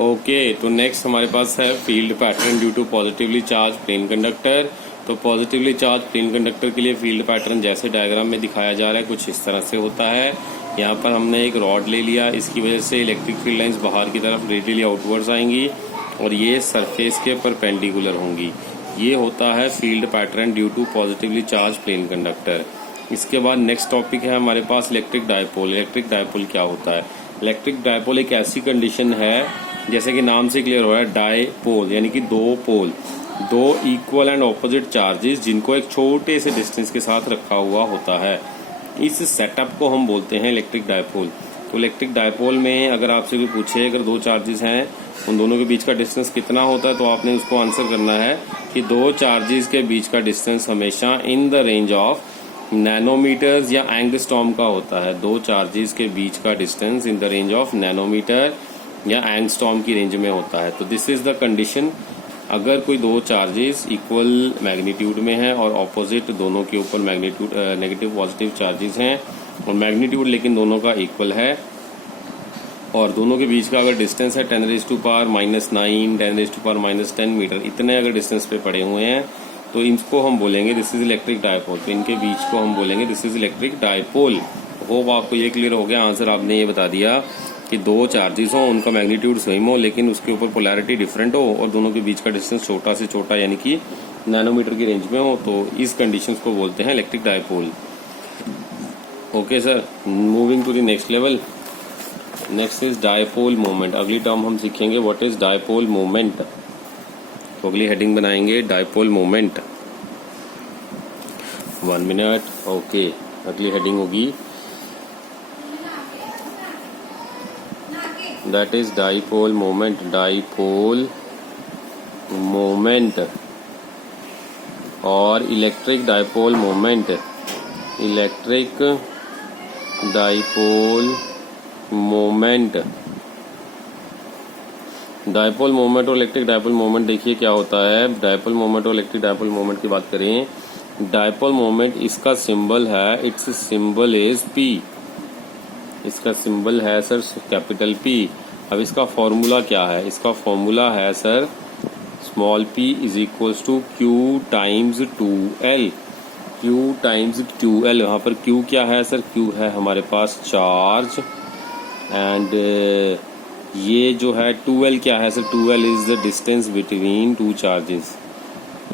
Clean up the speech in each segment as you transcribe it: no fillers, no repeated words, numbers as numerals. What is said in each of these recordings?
Okay, तो next हमारे पास है field pattern due to positively charge plane conductor. तो पॉजिटिवली चार्ज प्लेन कंडक्टर के लिए फील्ड पैटर्न जैसे डायग्राम में दिखाया जा रहा है कुछ इस तरह से होता है। यहाँ पर हमने एक रॉड ले लिया, इसकी वजह से इलेक्ट्रिक फील्ड लाइंस बाहर की तरफ रेडियली आउटवर्ड्स आएंगी और ये सरफेस के परपेंडिकुलर होंगी। ये होता है field pattern due to positively charge plane conductor. इसके बाद नेक्स्ट टॉपिक है हमारे पास इलेक्ट्रिक डायपोल। इलेक्ट्रिक डायपोल क्या होता है? इलेक्ट्रिक डायपोल एक ऐसी कंडीशन है, जैसे कि नाम से क्लियर हो रहा है, डायपोल यानी कि दो पोल, दो इक्वल एंड ऑपोजिट चार्जेस जिनको एक छोटे से डिस्टेंस के साथ रखा हुआ होता है। इस सेटअप को हम बोलते हैं इलेक्ट्रिक डायपोल। तो इलेक्ट्रिक डायपोल में अगर आपसे कोई पूछे अगर दो चार्जेस हैं उन दोनों के बीच का डिस्टेंस कितना होता है, तो आपने उसको आंसर करना है कि दो चार्जेस के बीच का डिस्टेंस हमेशा in the range of nanometers या एंगस्ट्रॉम का होता है। दो चार्जेस के बीच का distance in the range of nanometer या एंगस्ट्रॉम की रेंज में होता है। तो दिस इज द कंडीशन अगर कोई दो चार्जेस इक्वल मैग्नीट्यूड में है और ऑपोजिट दोनों के ऊपर मैग्नीट्यूड नेगेटिव पॉजिटिव चार्जेस हैं और मैग्नीट्यूड लेकिन दोनों का इक्वल है और दोनों के बीच का अगर डिस्टेंस है 10⁻⁻⁹, 10⁻⁻10 मीटर, इतने अगर डिस्टेंस पे पड़े हुए हैं तो इनको हम बोलेंगे दिस इज इलेक्ट्रिक डायपोल। तो इनके बीच को हम बोलेंगे this is electric dipole. Hope आपको ये क्लियर हो गया। आंसर आपने ये बता दिया कि दो चार्जेस हो, उनका मैग्नीट्यूड सेम हो लेकिन उसके ऊपर पोलैरिटी डिफरेंट हो और दोनों के बीच का डिस्टेंस छोटा से छोटा यानी कि नैनोमीटर की रेंज में हो, तो इस कंडीशंस को बोलते हैं electric dipole. Okay sir, moving to the next level. Next is dipole moment. अगली टर्म हम सीखेंगे व्हाट इज डायपोल मोमेंट। तो अगली हेडिंग बनाएंगे डायपोल मोमेंट। 1 मिनट। ओके, अगली हेडिंग होगी that is dipole moment. Dipole moment और electric dipole moment. Electric dipole moment. Dipole moment और इलेक्ट्रिक डायपोल मोमेंट देखिए क्या होता है। डायपोल मोमेंट और इलेक्ट्रिक डायपोल मोमेंट की बात करें, डायपोल मोमेंट इसका सिंबल है, इट्स सिंबल इज P। इसका सिंबल है सर कैपिटल P। अब इसका फॉर्मूला क्या है? इसका फॉर्मूला है sir small p is equals to Q times 2L। Q times 2L। यहाँ पर Q क्या है सर? Q है हमारे पास चार्ज एंड ये जो है 2L क्या है sir? 2L is the distance between two charges.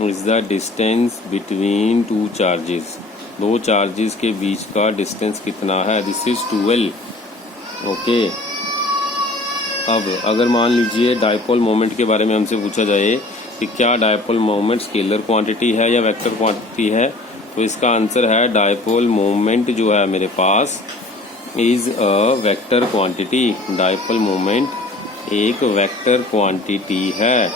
Is the distance between two charges. दो चार्जेस के बीच का डिस्टेंस कितना है? This is 2L। ओके, अब अगर मान लीजिए डायपोल मोमेंट के बारे में हमसे पूछा जाए कि क्या डायपोल मोमेंट स्केलर क्वांटिटी है या वेक्टर क्वांटिटी है, तो इसका आंसर है डायपोल मोमेंट जो है मेरे पास is a vector quantity. Dipole moment एक वेक्टर क्वांटिटी है।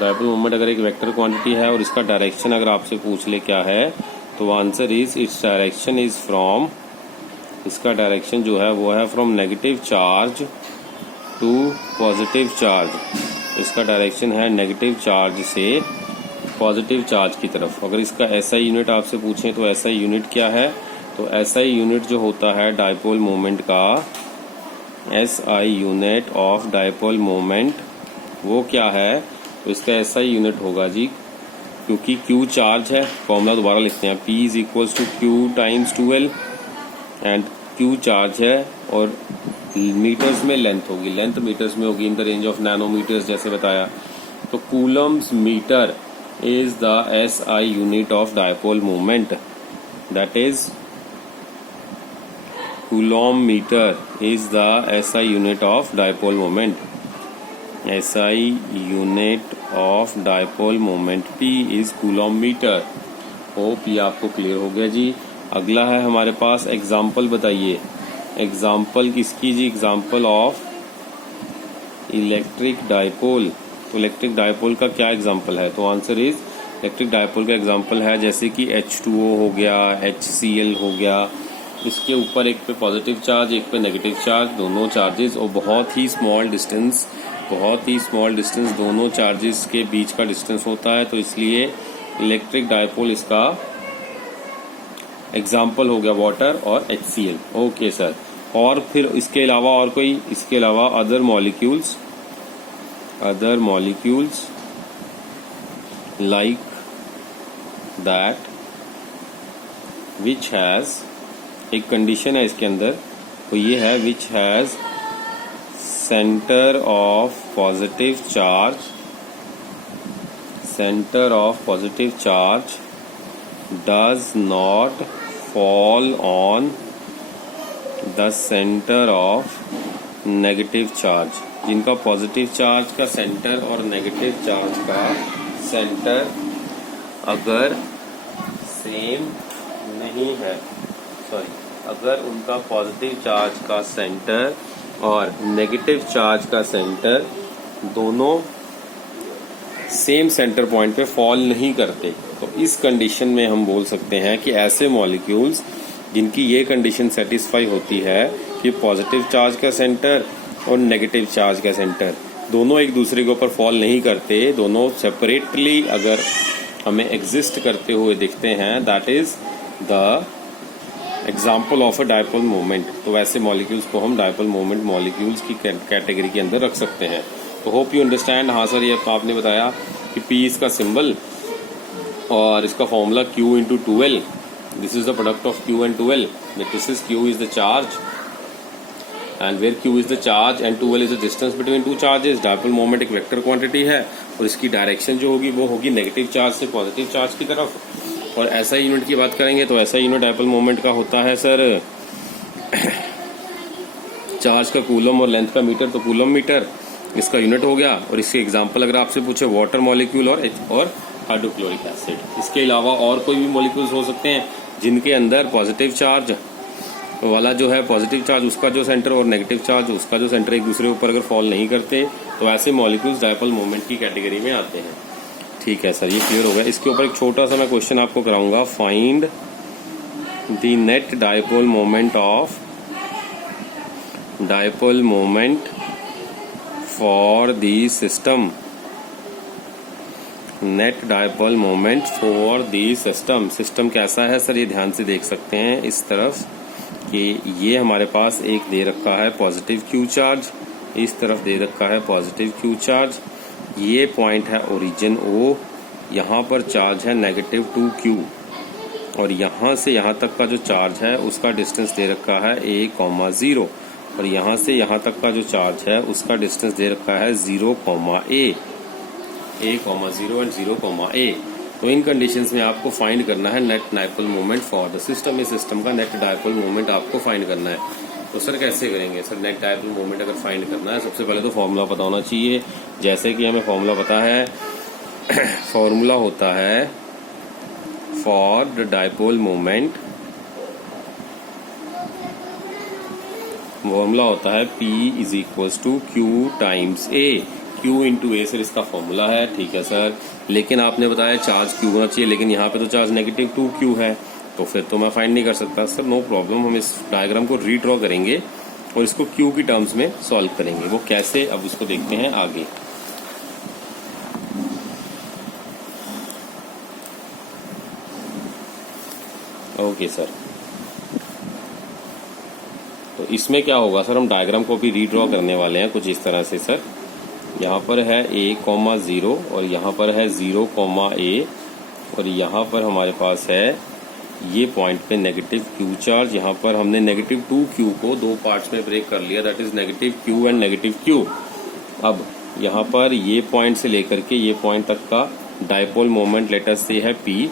डायपोल मोमेंट अगर एक वेक्टर क्वांटिटी है और इसका डायरेक्शन अगर आपसे पूछ ले क्या है, तो answer is its direction is from, इसका डायरेक्शन जो है वो है from negative charge to positive charge. इसका डायरेक्शन है नेगेटिव चार्ज से पॉजिटिव चार्ज की तरफ। अगर इसका एसआई यूनिट आपसे पूछें तो एसआई यूनिट क्या है, तो एसआई यूनिट जो होता है डायपोल मोमेंट का, SI unit of dipole moment वो क्या है, तो इसका एसआई यूनिट होगा जी, क्योंकि Q चार्ज है, फॉर्मूला दोबारा लिखते हैं, P is equals to Q times 2L and Q charge है और मीटर्स में लेंथ होगी, लेंथ मीटर्स में होगी in the range of nanometers जैसे बताया। तो coulombs meter is the SI unit of dipole moment. That is coulomb meter is the SI unit of dipole moment. SI unit of dipole moment P is coulomb meter. Hope ये आपको clear हो गया जी। अगला है हमारे पास example बताइए। Example किसकी जी? Example of electric dipole. तो इलेक्ट्रिक डायपोल का क्या एग्जाम्पल है? तो आंसर इज इलेक्ट्रिक डायपोल का एग्जाम्पल है जैसे कि H2O हो गया, HCl हो गया, इसके ऊपर एक पे पॉजिटिव चार्ज एक पे नेगेटिव चार्ज, दोनों चार्जेस और बहुत ही स्मॉल डिस्टेंस दोनों चार्जेस के बीच का डिस्टेंस होता है। तो इसलिए इलेक्ट्रिक डायपोल इसका एग्जाम्पल हो गया वाटर और HCl। ओके सर, और फिर इसके अलावा और कोई, इसके अलावा other molecules like that which has, एक कंडीशन है इसके अंदर, तो ये है which has centre of positive charge does not fall on the centre of negative charge, जिनका पॉजिटिव चार्ज का सेंटर और नेगेटिव चार्ज का सेंटर अगर सेम नहीं है, अगर उनका पॉजिटिव चार्ज का सेंटर और नेगेटिव चार्ज का सेंटर दोनों सेम सेंटर पॉइंट पे फॉल नहीं करते, तो इस कंडीशन में हम बोल सकते हैं कि ऐसे मॉलिक्यूल्स जिनकी ये कंडीशन सेटिस्फाई होती है कि पॉजिटिव चार्ज का सेंटर और नेगेटिव चार्ज का सेंटर दोनों एक दूसरे के ऊपर फॉल नहीं करते, दोनों सेपरेटली अगर हमें एग्जिस्ट करते हुए दिखते हैं, that is the example of a dipole moment. तो वैसे मॉलिक्यूल्स को हम डायपोल मोमेंट मॉलिक्यूल्स की कैटेगरी के अंदर रख सकते हैं। तो होप यू अंडरस्टैंड। हाँ सर, ये आपने बताया कि P इसका सिंबल और इसका formula Q into 2L, this is the product of Q and 2L, this is Q is the charge and where Q is the charge and 2L is the distance between two charges. Dipole moment एक vector quantity है और इसकी direction जो होगी वो होगी negative charge से positive charge की तरफ। और SI यूनिट की बात करेंगे तो SI यूनिट डायपोल मोमेंट का होता है सर चार्ज का कूलम और लेंथ का मीटर, तो कूलम मीटर इसका यूनिट हो गया। और इसके एग्जांपल अगर आपसे पूछे वाटर मॉलिक्यूल और हाइड्रोक्लोरिक एसिड, इसके अलावा और कोई भी मॉलिक्यूल्स हो सकते हैं जिनके अंदर पॉजिटिव चार्ज वाला जो है पॉजिटिव चार्ज उसका जो सेंटर और नेगेटिव चार्ज उसका जो सेंटर एक दूसरे ऊपर अगर फॉल नहीं करते, तो ऐसे मॉलिक्यूल्स डायपोल मोमेंट की कैटेगरी में आते हैं। ठीक है सर, ये क्लियर हो गया। इसके ऊपर एक छोटा सा मैं क्वेश्चन आपको कराऊंगा, find the net dipole moment for the system, net dipole moment for the system कैसा है सर, ये ध्यान से देख सकते हैं इस तरफ कि ये हमारे पास एक दे रखा है पॉजिटिव Q चार्ज, इस तरफ दे रखा है पॉजिटिव Q चार्ज, ये पॉइंट है ओरिजिन O, यहाँ पर चार्ज है नेगेटिव 2Q और यहाँ से यहाँ तक का जो चार्ज है उसका डिस्टेंस दे रखा है A,0 और यहाँ से यहाँ तक का जो चार्ज है उसका डिस्टेंस दे रखा है 0,A एंड 0,A। तो इन कंडीशंस में आपको फाइंड करना है net dipole moment for the system. इस सिस्टम का नेट डायपोल मोमेंट आपको फाइंड करना है। तो सर कैसे करेंगे सर, नेट डायपोल मोमेंट अगर फाइंड करना है सबसे पहले तो फॉर्मूला पता होना चाहिए। जैसे कि हमें फॉर्मूला पता है फॉर्मूला होता है for the dipole moment, formula होता है P is equal to Q times A, Q into A sir इसका फॉर्मूला है। ठीक है सर, लेकिन आपने बताया चार्ज Q होना चाहिए, लेकिन यहाँ पे तो चार्ज नेगेटिव 2Q है, तो फिर तो मैं फाइंड नहीं कर सकता सर। नो प्रॉब्लम, हम इस डायग्राम को रीड्रॉ करेंगे और इसको Q की टर्म्स में सॉल्व करेंगे। वो कैसे, अब उसको देखते हैं आगे। ओके सर, तो इसमें क्या होगा सर, हम डायग्राम को भी रीड्रॉ करने वाले हैं कुछ इस तरह से सर। यहाँ पर है A,0 और यहाँ पर है 0,A और यहाँ पर हमारे पास है ये पॉइंट पे नेगेटिव Q चार्ज। यहाँ पर हमने नेगेटिव 2Q को दो पार्ट्स में ब्रेक कर लिया, that is negative Q and negative Q। अब यहाँ पर ये पॉइंट से लेकर के ये पॉइंट तक का डायपोल मोमेंट लेटर से है P,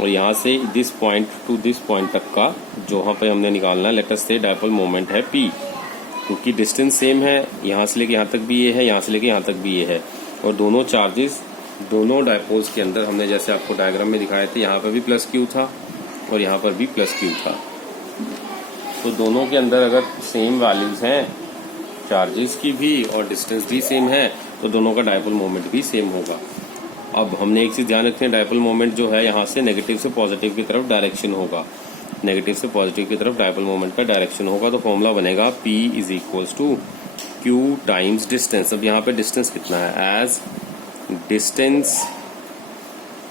और यहाँ से this point two this point तक का जो यहाँ पे हमने निकालना है लेटर से डायपोल मोमेंट है P, क्योंकि डिस्टेंस सेम है, यहाँ से लेके यहाँ तक भी ये है, यहाँ से लेके यहाँ तक भी ये है, और दोनों चार्जेस दोनों डायपोल्स के अंदर हमने जैसे आपको डायग्राम में दिखाए थे, यहाँ पर भी प्लस Q था और यहाँ पर भी प्लस Q था। तो दोनों के अंदर अगर सेम वैल्यूज हैं चार्जेस की भी और डिस्टेंस भी सेम है, तो दोनों का डायपोल मोमेंट भी सेम होगा। अब हमने एक चीज ध्यान रखते हैं, डायपोल मोमेंट जो है यहाँ से नेगेटिव से पॉजिटिव की तरफ डायरेक्शन होगा, नेगेटिव से पॉजिटिव की तरफ डायपोल मोमेंट का डायरेक्शन होगा। तो फॉर्मूला बनेगा P is equals to Q times distance. अब यहाँ पे डिस्टेंस कितना है, as distance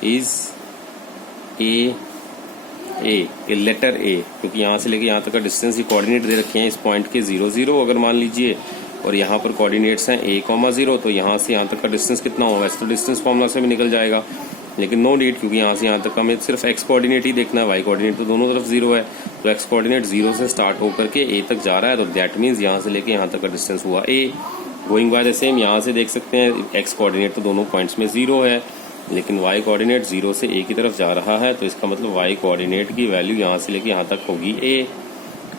is A A letter A, क्योंकि यहाँ से लेके यहाँ तक का डिस्टेंस, ये कोऑर्डिनेट दे रखे हैं इस पॉइंट के 0 0 अगर मान लीजिए, और यहाँ पर कोऑर्डिनेट्स हैं a,0, तो यहाँ से यहाँ तक का डिस्टेंस कितना होगा। वैसे तो डिस्टेंस फॉर्मूला से भी निकल जाएगा, लेकिन नो नीड, क्योंकि यहाँ से यहाँ तक का हमें सिर्फ x कोऑर्डिनेट ही देखना है, y कोऑर्डिनेट तो दोनों तरफ 0 है। तो x कोऑर्डिनेट 0 से स्टार्ट होकर के a तक जा रहा है, तो दैट मीन्स यहाँ से लेके यहाँ तक का डिस्टेंस हुआ a। Going by the same, यहाँ से देख सकते हैं x कोऑर्डिनेट तो दोनों पॉइंट्स में 0 है, लेकिन y कोऑर्डिनेट 0 से a की तरफ जा रहा है, तो इसका मतलब y कोऑर्डिनेट की वैल्यू यहाँ से लेके यहाँ तक होगी a,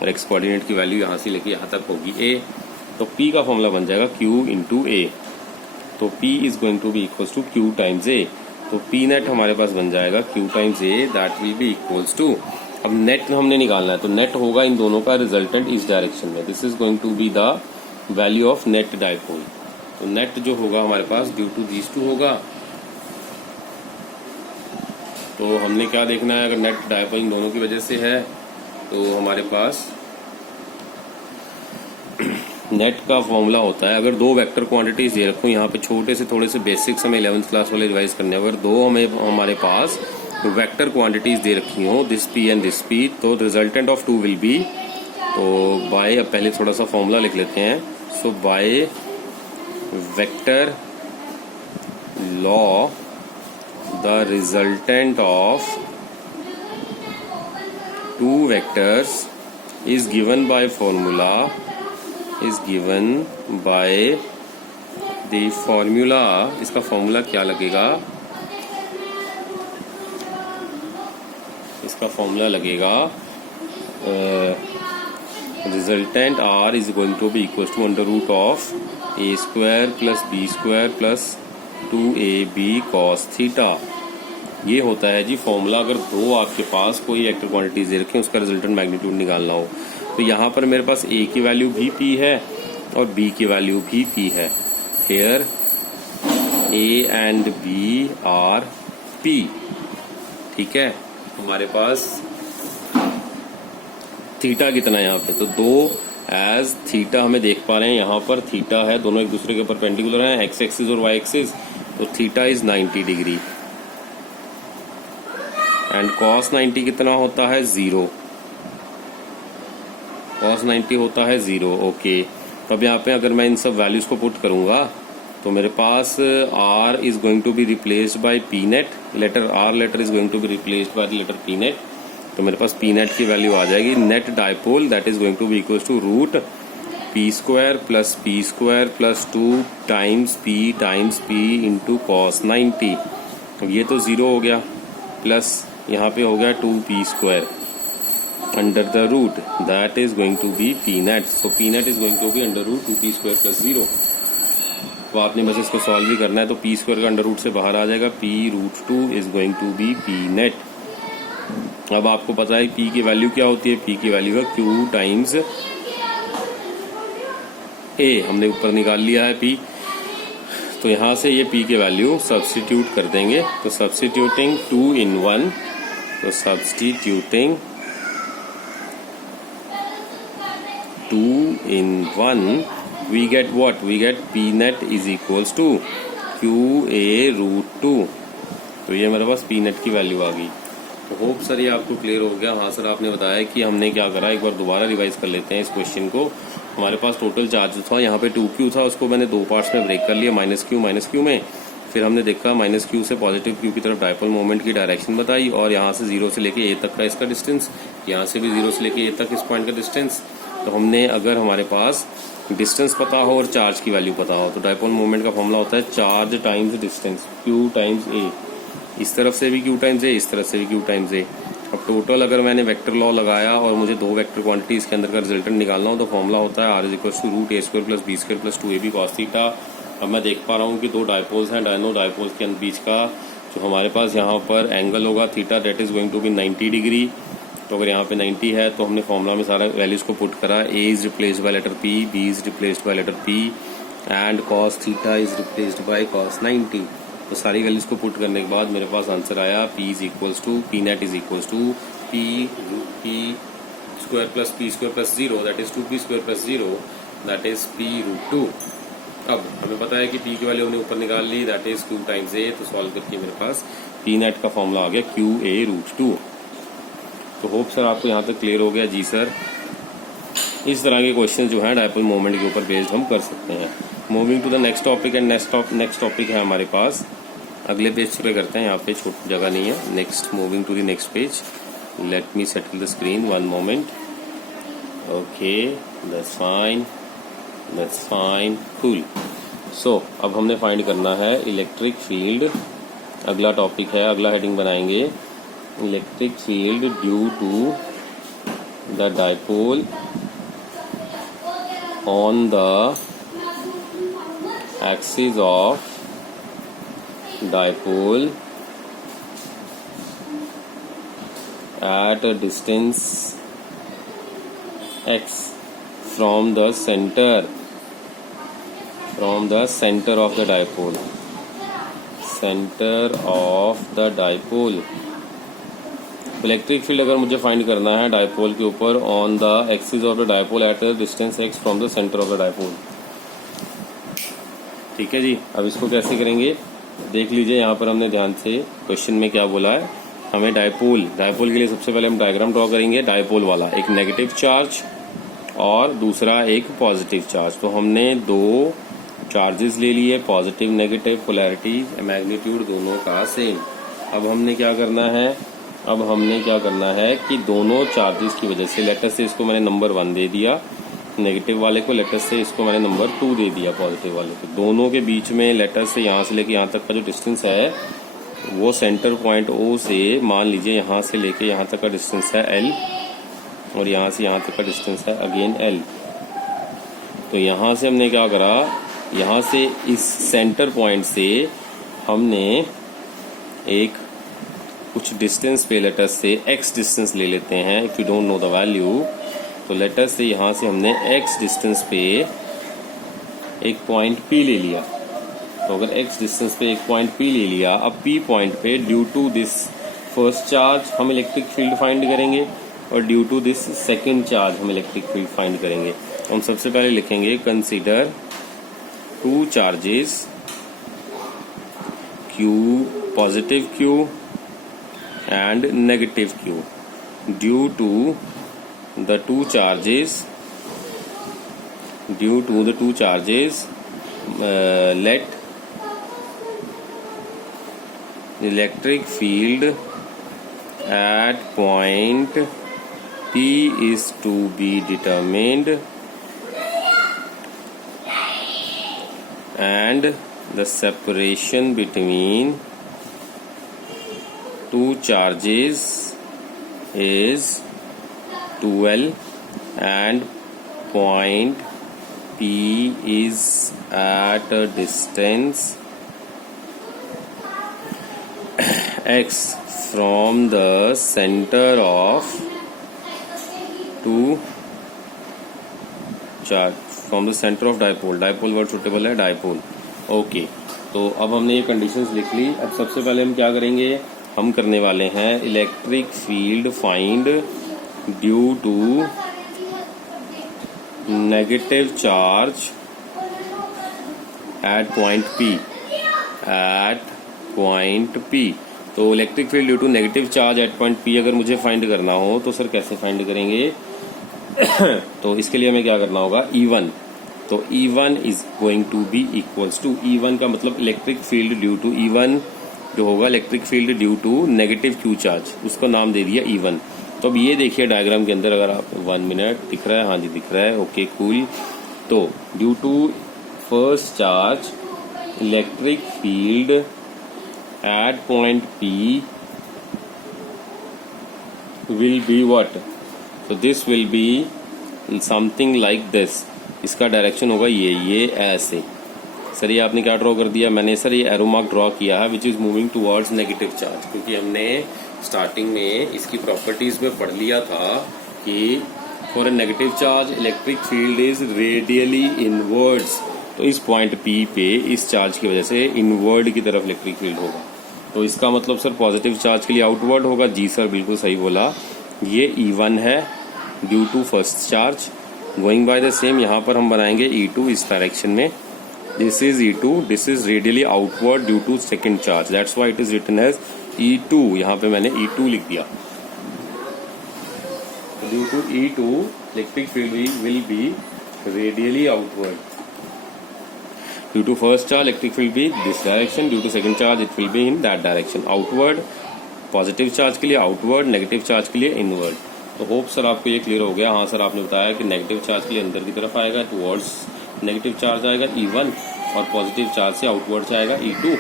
और x कोऑर्डिनेट की वैल्यू यहाँ से लेके यहाँ तक होगी a। तो p का फॉर्मूला बन जाएगा q इंटू a। तो p is going to be equals to q times a। तो p नेट हमारे पास बन जाएगा q times a, that will be equals to, अब नेट हमने निकालना है, तो नेट होगा इन दोनों का रिजल्टेंट इस डायरेक्शन में। This is going to be the value of net dipole. तो नेट जो होगा हमारे पास ड्यू टू दीज टू होगा। तो हमने क्या देखना है, अगर नेट डाइपोल इन दोनों की वजह से है, तो हमारे पास नेट का फॉर्मूला होता है, अगर दो वेक्टर क्वांटिटीज दे रखूं, यहाँ पे छोटे से थोड़े से बेसिक्स हमें 11th क्लास वाले रिवाइज करने हैं। अगर दो हमारे पास वेक्टर क्वांटिटीज दे रखी हो, this p and this p, तो रिजल्टेंट ऑफ 2 विल बी, तो बाय, अब पहले थोड़ा सा फॉर्मूला लिख लेते हैं। So by vector law the resultant of 2 vectors is given by formula, is given by the formula। इसका फॉर्मूला क्या लगेगा, इसका फॉर्मूला लगेगा resultant r is going to be equal to under root of a square plus b square plus 2ab cos theta. ये होता है जी formula, अगर दो आपके पास कोई वेक्टर क्वांटिटीज दे रखें, उसका रिजल्टेंट मैग्नीट्यूड निकालना हो। तो यहाँ पर मेरे पास a की वैल्यू भी p है और b की वैल्यू भी p है। Here a and b are p, ठीक है। हमारे पास थीटा कितना है यहाँ पे, तो 2 एज थीटा हमें देख पा रहे हैं, यहाँ पर थीटा है, दोनों एक दूसरे के परपेंडिकुलर हैं, एक्स एक्सिस और वाई एक्सिस, तो theta is 90 degree and cos 90 कितना होता है 0, cos 90 होता है 0। ओके, तो अब यहाँ पे अगर मैं इन सब वैल्यूज को पुट करूंगा, तो मेरे पास r is going to be replaced by p net, letter r letter is going to be replaced by the letter p net. तो मेरे पास p नेट की वैल्यू आ जाएगी, net dipole that is going to be equal to root p square plus 2 times p into cos 90। अब ये तो 0 हो गया, प्लस यहाँ पे हो गया 2p square under the root that is going to be p net. So p net is going to be under root 2p square plus 0। तो आपने बस इसको सॉल्व भी करना है, तो p स्क्वायर का अंडर रूट से बाहर आ जाएगा, p root 2 is going to be p net. अब आपको पता है p की वैल्यू क्या होती है, p की वैल्यू है q टाइम्स a, हमने ऊपर निकाल लिया है p। तो यहाँ से ये p की वैल्यू सब्स्टिट्यूट कर देंगे, तो सब्स्टिट्यूटिंग 2 in 1, तो substituting 2 in 1 we get what, we get p net is equals to qa root 2। तो ये मेरे पास p net की वैल्यू आ गई। तो होप सर ये आपको क्लियर हो गया। हाँ सर, आपने बताया कि हमने क्या करा, एक बार दोबारा रिवाइज कर लेते हैं इस क्वेश्चन को। हमारे पास टोटल चार्ज था यहाँ पे 2q था, उसको मैंने 2 पार्ट्स में ब्रेक कर लिया, माइनस क्यू में। फिर हमने देखा माइनस क्यू से पॉजिटिव क्यू की तरफ डाइपोल मोमेंट की डायरेक्शन बताई, और यहाँ से 0 से लेके a तक का इसका डिस्टेंस, यहाँ से भी 0 से लेके a तक इस पॉइंट का डिस्टेंस। तो हमने, अगर हमारे पास डिस्टेंस पता हो और चार्ज की वैल्यू पता हो, तो डाइपोल मोमेंट का फॉर्मूला होता है charge times distance, q times a। इस तरफ से भी q टाइम्स a, इस तरफ से भी q टाइम्स a। अब टोटल अगर मैंने वेक्टर लॉ लगाया और मुझे 2 वेक्टर क्वांटिटी इसके अंदर का रिजल्टेंट निकालना हो, तो फॉर्मूला होता है r is equal to root a square plus b square plus 2ab cos theta. अब मैं देख पा रहा हूँ कि 2 डाइपोल्स हैं, डायनो डाइपोल्स के बीच का जो हमारे पास यहाँ पर एंगल होगा theta, that is going to be 90 degree. तो अगर यहाँ पे 90 है, तो हमने फॉर्मूला में सारा वैल्यूज को पुट करा, a is replaced by letter p, b is replaced by letter p and cos theta is replaced by cos 90। तो सारी वैल्यूज को पुट करने के बाद मेरे पास आंसर आया p is equals to, p net is equals to p square plus 0 that is 2p square plus 0 that is p root 2। अब हमें पता है कि p की वैल्यू हमने ऊपर निकाल ली, that is q times a। तो सॉल्व करके मेरे पास p नेट का फॉर्मूला आ गया qa रूट 2। तो होप सर आपको यहाँ तक क्लियर हो गया। जी सर, इस तरह के क्वेश्चन जो हैं डायपोल मोमेंट के ऊपर बेस्ड हम कर सकते हैं। Moving to the next topic and next topic है हमारे पास, अगले पेज पे करते हैं, यहाँ पे छोटी जगह नहीं है। Next, moving to the next page, let me settle the screen, one moment. Okay, that's fine, cool. So अब हमने फाइंड करना है इलेक्ट्रिक फील्ड, अगला टॉपिक है, अगला हेडिंग बनाएंगे electric field due to the dipole on the axis of dipole at a distance x from the center of the dipole, electric field अगर मुझे फाइंड करना है डायपोल के ऊपर on the axis of the dipole at a distance x from the centre of the dipole. ठीक है जी, अब इसको कैसे करेंगे देख लीजिए। यहाँ पर हमने ध्यान से क्वेश्चन में क्या बोला है, हमें डायपोल के लिए सबसे पहले हम डायग्राम ड्रॉ करेंगे। डायपोल वाला एक नेगेटिव चार्ज और दूसरा एक पॉजिटिव चार्ज, तो हमने दो चार्जेस ले लिए, पॉजिटिव नेगेटिव, पोलैरिटी मैग्नीट्यूड दोनों का सेम। अब हमने क्या करना है कि दोनों चार्जेस की वजह से, लेटर से इसको मैंने नंबर 1 दे दिया नेगेटिव वाले को, लेटर से इसको मैंने नंबर 2 दे दिया पॉजिटिव वाले को। दोनों के बीच में लेटर से यहाँ से लेके यहाँ तक का जो डिस्टेंस है वो सेंटर पॉइंट O से, मान लीजिए यहाँ से लेके यहाँ तक का डिस्टेंस है L और यहाँ से यहाँ तक का डिस्टेंस है अगेन L। तो यहाँ से हमने क्या करा, यहाँ से इस सेंटर पॉइंट से हमने एक कुछ डिस्टेंस पे लेटर से x डिस्टेंस ले लेते हैं, if you don't know the value. तो लेटर से यहाँ से हमने x डिस्टेंस पे एक पॉइंट P ले लिया। तो अगर x डिस्टेंस पे एक पॉइंट P ले लिया, अब P पॉइंट पे due to this first charge हम इलेक्ट्रिक फील्ड फाइंड करेंगे और due to this second charge हम इलेक्ट्रिक फील्ड फाइंड करेंगे। तो हम सबसे पहले लिखेंगे consider two charges Q, positive Q and negative Q due to the two charges let electric field at point P is to be determined and the separation between two charges is 2L and point P is at a distance x from the center of dipole। Dipole word suitable है, dipole. Okay, तो अब हमने ये conditions लिख ली। अब सबसे पहले हम क्या करेंगे, हम करने वाले हैं electric field find due to negative charge at point P। तो electric field due to negative charge at point P अगर मुझे फाइंड करना हो तो सर कैसे फाइंड करेंगे तो इसके लिए हमें क्या करना होगा, E1। तो E1 is going to be equals to, E1 का मतलब electric field due to, E1 जो होगा electric field due to negative Q charge, उसका नाम दे दिया E1। तो अब ये देखिए डायग्राम के अंदर, अगर आप 1 मिनट दिख रहा है, हाँ जी दिख रहा है, ओके कूल। तो due to first charge electric field at point P will be what? So this will be something like this। इसका डायरेक्शन होगा ये ऐसे। सर ये आपने क्या ड्रॉ कर दिया, मैंने सर ये एरो मार्क ड्रॉ किया है which is moving towards negative charge, क्योंकि हमने स्टार्टिंग में इसकी प्रॉपर्टीज में पढ़ लिया था कि for a negative charge electric field is radially inwards. तो इस पॉइंट P पे इस चार्ज की वजह से इनवर्ड की तरफ इलेक्ट्रिक फील्ड होगा। तो इसका मतलब सर पॉजिटिव चार्ज के लिए आउटवर्ड होगा। जी सर बिल्कुल सही बोला, ये E1 है due to first charge. Going by the same यहाँ पर हम बनाएंगे E2 इस डायरेक्शन में, this is E2, this is radially outward due to second charge, that's why it is written as E2। यहाँ पे मैंने E2 लिख दिया। to E2 electric field will be radially outward. Due to first charge electric field be this direction, due to second charge it will be in that direction. Outward positive charge के लिए outward, negative charge के लिए inward. तो hope sir आपको ये clear हो गया. हाँ सर आपने बताया कि नेगेटिव चार्ज के लिए अंदर की तरफ आएगा, टुवर्ड्स नेगेटिव चार्ज आएगा E1 और पॉजिटिव चार्ज से आउटवर्ड से आएगा E2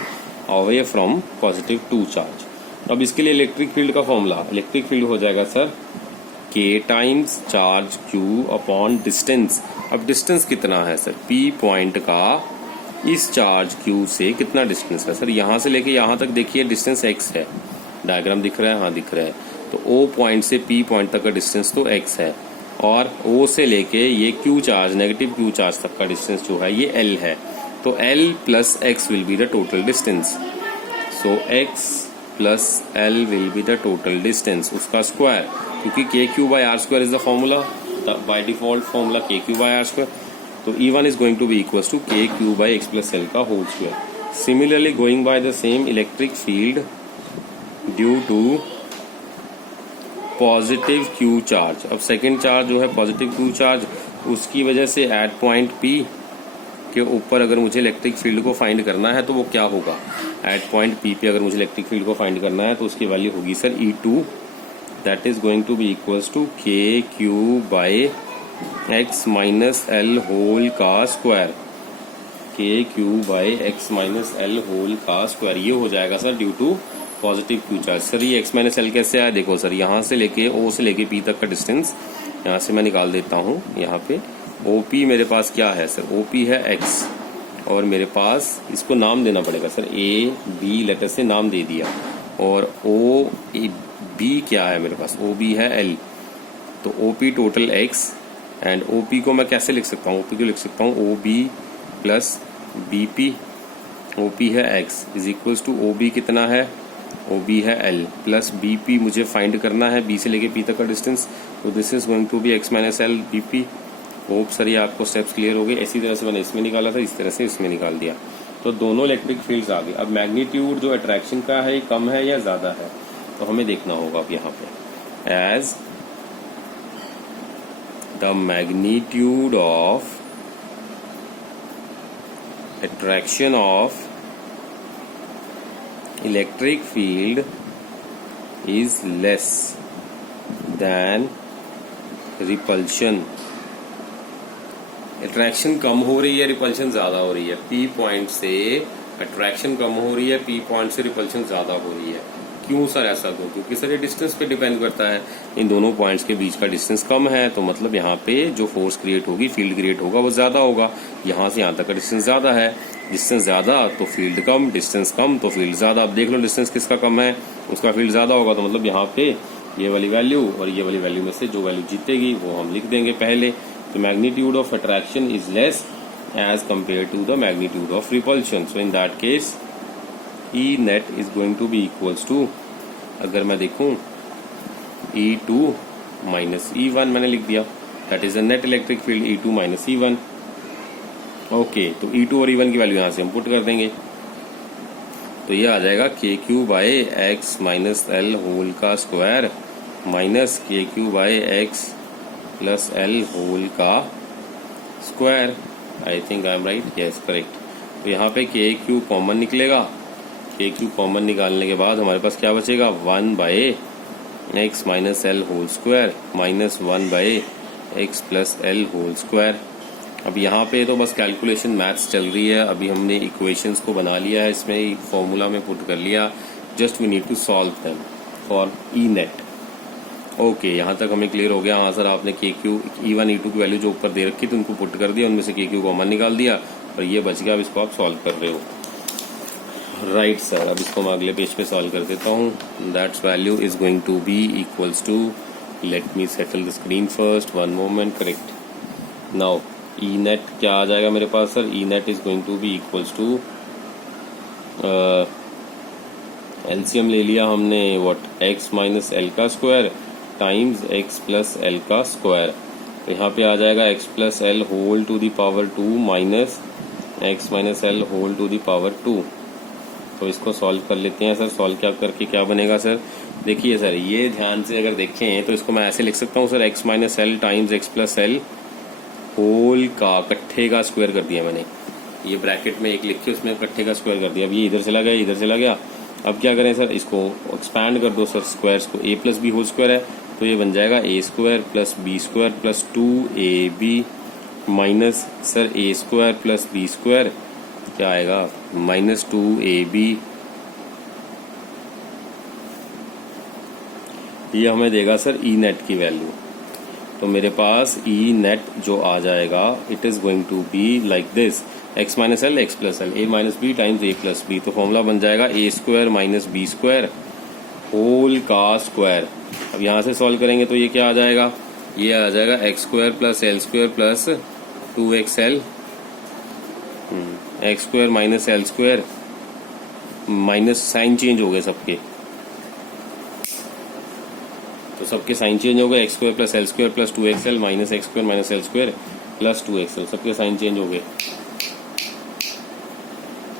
away from positive to charge. अब इसके लिए इलेक्ट्रिक फील्ड का फॉर्मूला, इलेक्ट्रिक फील्ड हो जाएगा sir K times charge Q upon distance. अब डिस्टेंस कितना है सर, P पॉइंट का इस चार्ज Q से कितना डिस्टेंस है सर. यहाँ से लेके यहाँ तक देखिए डिस्टेंस x है. डायग्राम दिख रहा है, हाँ दिख रहा है. तो O पॉइंट से P पॉइंट तक का डिस्टेंस तो x है और O से लेके ये Q charge, negative Q charge तक का डिस्टेंस जो है ये L है. तो L plus x will be the total distance. So x plus L will be the total distance, उसका स्क्वायर, क्योंकि KQ/R² is the formula, by default formula KQ/R². तो E1 is going to be equals to KQ/x plus L का whole square. Similarly going by the same electric field due to positive Q charge. अब second charge जो है positive Q charge, उसकी वजह से eight point P के ऊपर अगर मुझे इलेक्ट्रिक फील्ड को फाइंड करना है तो वो क्या होगा. एट पॉइंट P पे अगर मुझे इलेक्ट्रिक फील्ड को फाइंड करना है तो उसकी वैल्यू होगी sir E2, that is going to be equals to KQ/x minus L whole का square. KQ/x minus L whole का स्क्वायर ये हो जाएगा sir due to positive Q charge. Sir ये x माइनस L कैसे आया, देखो सर यहाँ से लेके O से लेके P तक का डिस्टेंस यहाँ से मैं निकाल देता हूँ. यहाँ पे OP मेरे पास क्या है सर, OP है x और मेरे पास इसको नाम देना पड़ेगा सर, A B लेटर से नाम दे दिया. और OB क्या है मेरे पास, OB है L. तो OP total x and OP को मैं कैसे लिख सकता हूँ, OP को लिख सकता हूँ OB प्लस BP. OP है x is equals to OB कितना है, OB है L प्लस BP मुझे फाइंड करना है B से लेके P तक का डिस्टेंस. तो this is going to be x minus L BP. Hope sir ये आपको स्टेप्स क्लियर हो गए. इसी तरह से मैंने इसमें निकाला था, इस तरह से इसमें निकाल दिया. तो दोनों इलेक्ट्रिक फील्ड्स आ गए. अब मैग्नीट्यूड जो अट्रैक्शन का है कम है या ज़्यादा है, तो हमें देखना होगा अब यहाँ पे. As the magnitude of attraction of electric field is less than repulsion. Attraction कम हो रही है, रिपल्शन ज्यादा हो रही है. P पॉइंट से अट्रैक्शन कम हो रही है, P पॉइंट से रिपल्शन ज्यादा हो रही है. क्यों सर ऐसा क्यों, क्योंकि सर ये डिस्टेंस पे डिपेंड करता है. इन दोनों पॉइंट्स के बीच का डिस्टेंस कम है तो मतलब यहाँ पे जो फोर्स क्रिएट होगी, फील्ड क्रिएट होगा वो ज्यादा होगा. यहाँ से यहाँ तक का डिस्टेंस ज्यादा है, डिस्टेंस ज्यादा तो फील्ड कम, डिस्टेंस कम तो फील्ड ज्यादा. अब देख लो डिस्टेंस किसका कम है, उसका फील्ड ज्यादा होगा. तो मतलब यहाँ पे ये वाली वैल्यू और ये वाली वैल्यू में से जो वैल्यू जीतेगी वो हम लिख देंगे पहले. तो magnitude of attraction is less as compare to the magnitude of repulsion. So in that case E net is going to be equals to, अगर मैं देखूं E2 माइनस E1 मैंने लिख दिया, that is the net electric field E2 minus E1. Okay, तो E2 और E1 की value यहाँ से हम पुट कर देंगे. तो ये आ जाएगा KQ/x माइनस L होल का square minus KQ/x plus L whole का square. I think I am right, yes correct. तो यहाँ पे KQ कॉमन निकलेगा. KQ कॉमन निकालने के बाद हमारे पास क्या बचेगा, 1/x minus L whole square minus 1/x plus L whole square. अब यहाँ पे तो बस कैलकुलेशन मैथ्स चल रही है. अभी हमने इक्वेशंस को बना लिया है, इसमें फॉर्मूला में पुट कर लिया. Just we need to solve them for E net. Okay, यहाँ तक हमें क्लियर हो गया. हाँ सर आपने KQ E1 E2 की वैल्यू जो ऊपर दे रखी थी उनको पुट कर दिया, उनमें से KQ कॉमन निकाल दिया और ये बच गया. अब इसको आप सॉल्व कर रहे हो. राइट सर, अब इसको मैं अगले पेज पे सॉल्व कर देता हूँ. That's value is going to be equals to, let me settle the screen first, one moment. Correct. Now E net क्या आ जाएगा मेरे पास sir, E net is going to be equals to, LCM ले लिया हमने, व्हाट, x माइनस L का square times x plus L का स्क्वायर. तो यहाँ पे आ जाएगा x plus L whole to the power 2 minus x minus L whole to the power 2. तो इसको सॉल्व कर लेते हैं सर. सॉल्व क्या करके क्या बनेगा सर, देखिए सर, ये ध्यान से अगर देखें तो इसको मैं ऐसे लिख सकता हूँ sir, X minus L times X plus L whole का कट्ठे का स्क्वायर कर दिया मैंने। ये ब्रैकेट में एक लिख के उसमें कट्ठे का स्क्वायर कर दिया। अब ये इधर चला गया, इधर चला गया। अब क्या करें सर, इसको एक्सपैंड कर दो सर, स्क्वायर्स को। A plus b whole square है तो ये बन जाएगा a square plus b square plus 2ab minus sir a square plus b square क्या आएगा, माइनस 2ab। ये हमें देगा सर ई नेट की वैल्यू। तो मेरे पास ई नेट जो आ जाएगा, it is going to be like this, x minus L x plus L, a minus b times a plus b. तो फॉर्मूला बन जाएगा a square minus b square whole का स्क्वायर। अब यहाँ से सॉल्व करेंगे तो ये क्या आ जाएगा, ये आ जाएगा X square plus L square plus 2xl, X square minus L square minus sign change हो गए सबके, तो सबके साइन चेंज हो गए। X square plus L square plus 2xl minus X square minus L square plus 2xl, सबके sign change हो गए।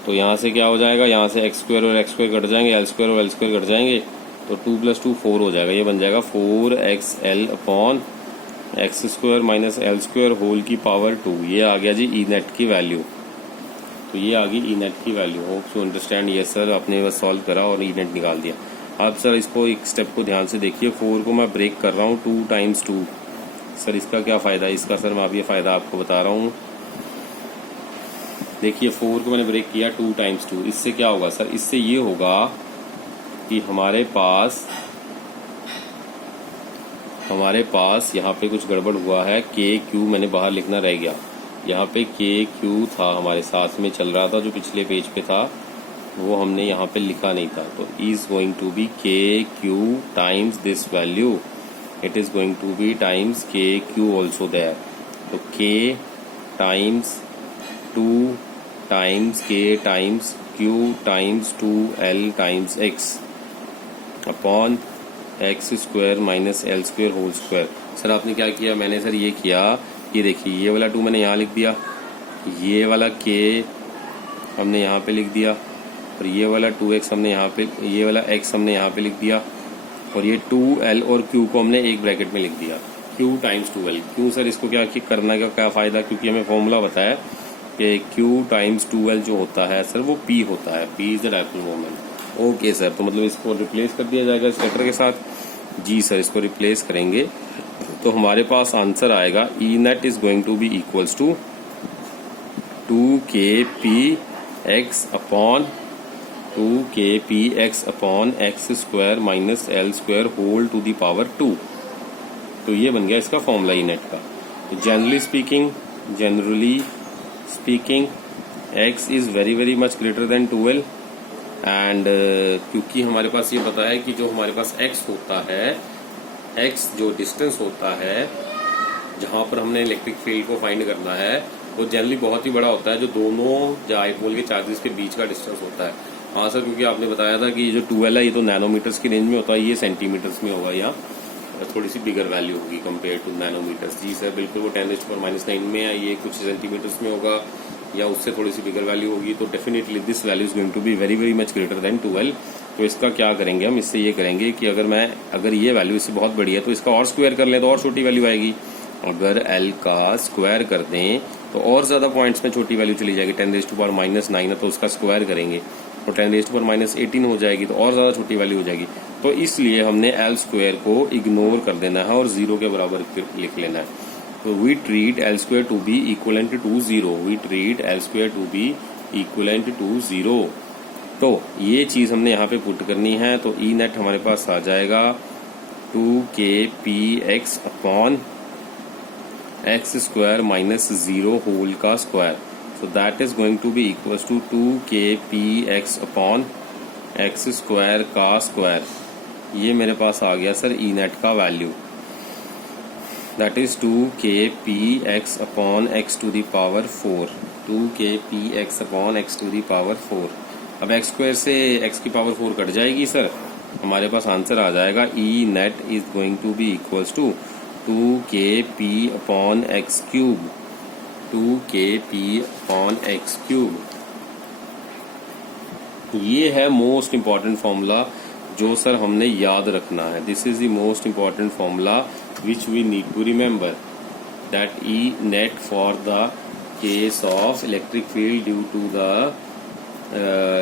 तो यहाँ से क्या हो जाएगा, यहाँ से एक्स स्क्वायर और एक्स स्क्वायर कट जाएंगे, एल स्क्वायर और एल स्क्वायर कट जाएंगे, तो 2 + 2 4 हो जाएगा। ये बन जाएगा 4xl upon x square minus L square whole की पावर 2। ये आ गया जी ई नेट की वैल्यू। तो ये आ गई ई नेट की वैल्यू। Hope you understand. ये सर आपने बस सॉल्व करा और ई नेट निकाल दिया। अब सर इसको एक स्टेप को ध्यान से देखिए, 4 को मैं ब्रेक कर रहा हूँ 2 × 2। सर इसका क्या फ़ायदा है, इसका सर मैं अब ये फ़ायदा आपको बता रहा हूँ। देखिए 4 को मैंने ब्रेक किया 2 × 2, इससे क्या होगा सर, इससे ये होगा कि हमारे पास यहाँ पे कुछ गड़बड़ हुआ है। KQ मैंने बाहर लिखना रह गया, यहाँ पे KQ था हमारे साथ में चल रहा था, जो पिछले पेज पे था वो हमने यहाँ पे लिखा नहीं था। तो is going to be KQ times this value, it is going to be times KQ also there. तो K times 2 times K times Q times 2L times X upon x square minus L square whole square. Sir आपने क्या किया, मैंने sir ये किया, ये देखिए ये वाला 2 मैंने यहाँ लिख दिया, ये वाला K हमने यहाँ पे लिख दिया, और ये वाला 2x हमने यहाँ पे, ये वाला x हमने यहाँ पे लिख दिया, और ये 2L और Q को हमने एक ब्रैकेट में लिख दिया, Q टाइम्स 2L। क्यों सर, इसको क्या करने का क्या फ़ायदा, क्योंकि हमें फॉर्मूला बताया कि Q टाइम्स 2L जो होता है सर वो P होता है, P is the dipole moment. Okay sir, तो मतलब इसको रिप्लेस कर दिया जाएगा इस लेटर के साथ। जी सर, इसको रिप्लेस करेंगे तो हमारे पास आंसर आएगा E net is going to be equals to 2kpx upon 2kpx upon x square minus L square whole to the power 2। तो ये बन गया इसका फॉर्मूला ई नेट का। Generally speaking x is very much greater than 2L and क्योंकि हमारे पास ये पता है कि जो हमारे पास x होता है, x जो डिस्टेंस होता है जहां पर हमने इलेक्ट्रिक फील्ड को फाइंड करना है, वो जनरली बहुत ही बड़ा होता है, जो दोनों डायपोल के चार्जेस के बीच का डिस्टेंस होता है। हाँ सर, क्योंकि आपने बताया था कि ये जो 2L है ये तो नैनोमीटर्स की रेंज में होता है, ये सेंटीमीटर्स में होगा या थोड़ी सी बिगर वैल्यू होगी कंपेयर टू नैनोमीटर्स। जी सर बिल्कुल, वो 10⁻⁹ में है, ये कुछ सेंटीमीटर्स में होगा या उससे थोड़ी सी बिगर वैल्यू होगी। तो definitely this value is going to be very much greater than 2L। तो इसका क्या करेंगे हम, इससे ये करेंगे कि अगर ये वैल्यू इससे बहुत बड़ी है तो इसका और स्क्वायर कर लें तो और छोटी वैल्यू आएगी। अगर L का स्क्वायर कर दें तो और ज्यादा पॉइंट्स में छोटी वैल्यू चली जाएगी। 10⁻⁹ है तो उसका स्क्वायर करेंगे तो 10⁻18 हो जाएगी, तो और ज्यादा छोटी वैल्यू हो जाएगी। तो इसलिए हमने L स्क्वायर को इग्नोर कर देना है और 0 के बराबर लिख लेना है। तो we treat L square to be equivalent to 0, we treat L square to be equivalent to 0। तो ये चीज हमने यहाँ पे पुट करनी है। तो ई नेट हमारे पास आ जाएगा 2kpx upon x square minus 0 whole का square. So that is going to be equals to 2kpx upon x square का स्क्वायर। ये मेरे पास आ गया सर ई नेट का value, that is 2kpx upon x to the power 4, 2kpx upon x to the power 4। अब x square से x की पावर 4 कट जाएगी सर, हमारे पास आंसर आ जाएगा E net is going to be equals to 2kp upon x cube, 2kp upon x cube. ये है मोस्ट इंपॉर्टेंट फॉर्मूला जो सर हमने याद रखना है। This is the most important formula which we need to remember, that E net for the case of electric field due to the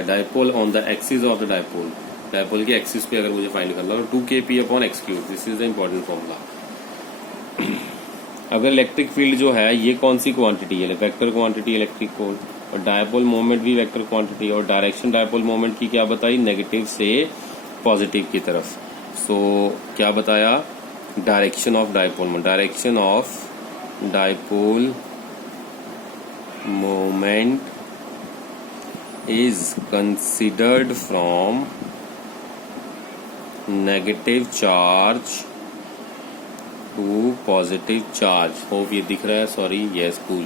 dipole on the axis of the dipole. Dipole के axis पे अगर मुझे find करना है, 2kp upon x cube, this is the important formula. अगर electric field जो है ये कौन सी क्वांटिटी है, वेक्टर क्वांटिटी इलेक्ट्रिक फील्ड, और डायपोल मोमेंट भी वेक्टर क्वांटिटी, और डायरेक्शन डायपोल मोमेंट की क्या बताई, नेगेटिव से पॉजिटिव की तरफ। सो क्या बताया, direction of dipole moment, direction of dipole moment is considered from negative charge to positive charge. Hope ये दिख रहा है, sorry, yes cool,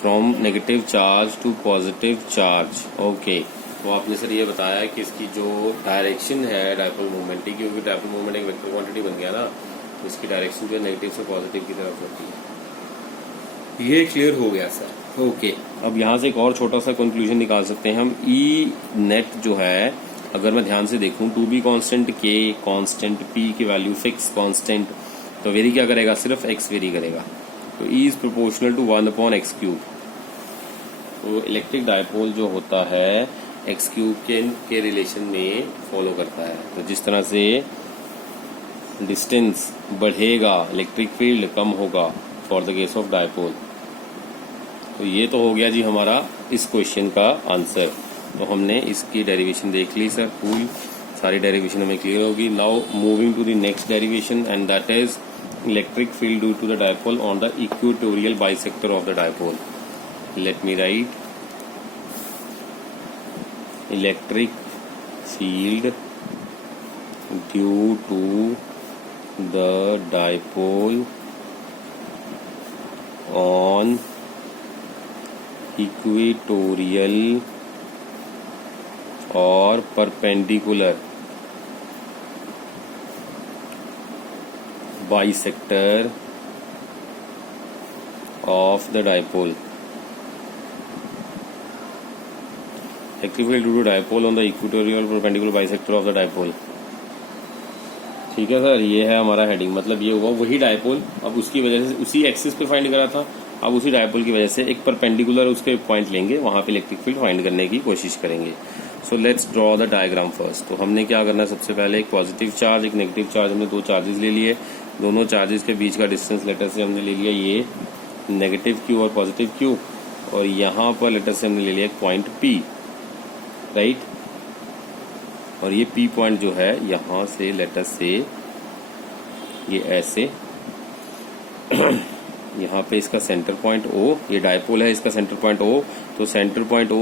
from negative charge to positive charge. Okay, तो आपने सर ये बताया कि इसकी जो डायरेक्शन है डायपोल मोमेंट की, क्योंकि डायपोल मोमेंट एक वेक्टर क्वांटिटी बन गया ना, तो इसकी डायरेक्शन जो है नेगेटिव से पॉजिटिव की तरफ होती है। ये क्लियर हो गया सर। ओके, अब यहाँ से एक और छोटा सा कंक्लूजन निकाल सकते हैं हम। ई नेट जो है, अगर मैं ध्यान से देखूं, 2b constant, k constant, p की वैल्यू फिक्स कांस्टेंट, तो वेरी क्या करेगा, सिर्फ x वेरी करेगा। तो E is proportional to 1 upon x cube. तो इलेक्ट्रिक डायपोल जो होता है एक्स क्यूब के रिलेशन में फॉलो करता है। तो जिस तरह से डिस्टेंस बढ़ेगा इलेक्ट्रिक फील्ड कम होगा for the case of dipole. तो ये तो हो गया जी हमारा इस क्वेश्चन का आंसर। तो हमने इसकी डेरिवेशन देख ली सर, पूरी सारी डेरिवेशन हमें क्लियर होगी। Now moving to the next derivation, and that is electric field due to the dipole on the equatorial bisector of the dipole. Let me write, electric field due to the dipole on equatorial और perpendicular bisector of the dipole. Electric field due to dipole on the equatorial perpendicular bisector of the dipole. ठीक है sir, ये है हमारा heading. मतलब ये हुआ वही डायपोल, अब उसकी वजह से उसी एक्सिस पे फाइंड करा था, अब उसी डायपोल की वजह से एक परपेंडिकुलर उसके पॉइंट लेंगे, वहां पे इलेक्ट्रिक फील्ड फाइंड करने की कोशिश करेंगे। So let's draw the diagram first. तो हमने क्या करना है, सबसे पहले एक पॉजिटिव चार्ज, एक नेगेटिव चार्ज, हमने दो चार्जेस ले लिए। दोनों चार्जेस के बीच का डिस्टेंस लेटर से हमने ले लिया ये नेगेटिव क्यू और पॉजिटिव क्यू, और यहाँ पर लेटर से हमने ले लिया एक पॉइंट पी, राइट। और ये पी पॉइंट जो है यहाँ से लेटर से ये ऐसे यहाँ पे इसका सेंटर पॉइंट O, ये डायपोल है, इसका सेंटर पॉइंट O, तो सेंटर पॉइंट O